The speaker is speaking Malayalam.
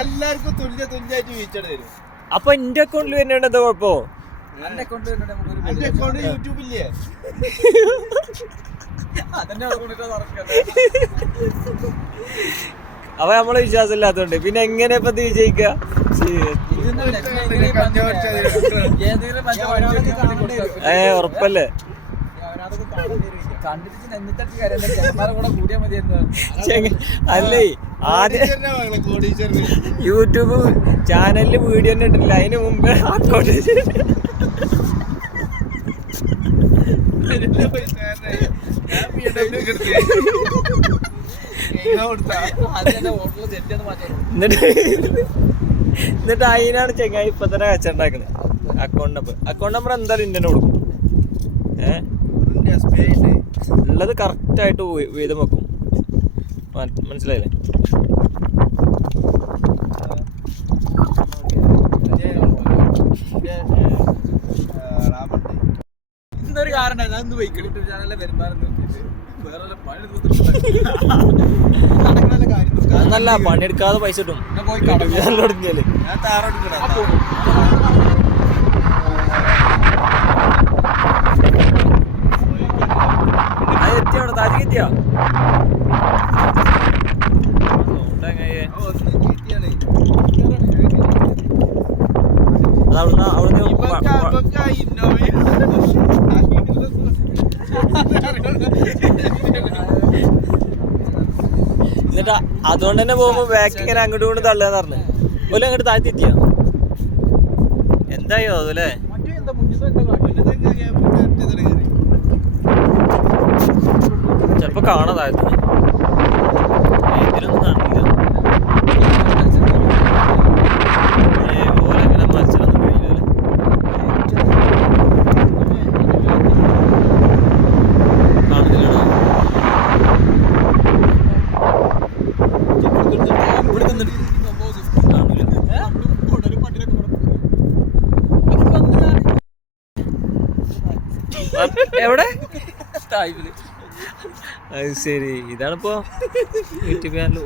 എല്ലാവർക്കും തുല്യ തുല്യായിട്ട് വീഴ്ച തരും അപ്പൊ എന്റെ അക്കൗണ്ടിൽ വരുന്നുണ്ട് എന്താ കുഴപ്പോ? എന്റെ account വരുന്നുണ്ട് നമുക്കൊരു എന്റെ പേടി. അക്കൗണ്ട് യൂട്യൂബില്ലേ. അപ്പൊ നമ്മളെ വിശ്വാസം ഇല്ലാത്തോണ്ട് പിന്നെ എങ്ങനെ ഇപ്പൊ ഇത് വിജയിക്ക. ഏ ഉറപ്പല്ലേ? അല്ലേ? ആദ്യം യൂട്യൂബ് ചാനലിൽ വീഡിയോ ഒന്നും ഇട്ടില്ല അതിന് മുമ്പ് അപ്ലോഡ് എന്നിട്ട് എന്നിട്ട് അതിനാണ് ചെങ്ങായി ഇപ്പൊ തന്നെ കച്ചുണ്ടാക്കുന്നത് അക്കൗണ്ട് നമ്പർ അക്കൗണ്ട് നമ്പർ എന്തായാലും ഇന്ത്യനെ കൊടുക്കും. ഏ? ഇതിന്റെ സ്പേസ്. ഉള്ളത് കറക്റ്റ് ആയിട്ട് വീ- വീതം വെക്കും. മന- മനസ്സിലായില്ലേ? നല്ല ഇന്നൊരു കാരണം ഞാൻ ഇന്ന് പോയി യൂട്യൂബ് ചാനലിലെ വരുമാനം നിർത്തിയിട്ട് വേറെ പണി പണിയെടുക്കാതെ പൈസ കിട്ടും. ഞാൻ പോയി ഞാൻ താറെടുക്കണ എത്തിയോ അവിടെ താജ് കിട്ടിയോ അവിടുന്ന് എന്നിട്ട് അതുകൊണ്ട് തന്നെ പോകുമ്പോ ബാക്ക് ഇങ്ങനെ അങ്ങോട്ട് കൊണ്ട് തള്ളുക പറഞ്ഞു. ഓല അങ്ങോട്ട് താഴ്ത്തി എത്തിയോ എന്തായോ അതല്ലേ മറ്റേ എന്താ മുന്നിൽ എന്താ കാട്ടുന്നത് ചെലപ്പോ കാണാം താഴത്ത് ഇതിലൊന്നും കാണില്ല ഏ, ഓലങ്ങനെ മത്സരമൊന്നും കഴിയില്ല കാണുന്നില്ലടാ കാണാതായിരുന്നു. കാണില്ല. എവിടെ? ടൈമിൽ അത് ശരി. ഇതാണിപ്പോ യൂട്യൂബ് ചാനൽ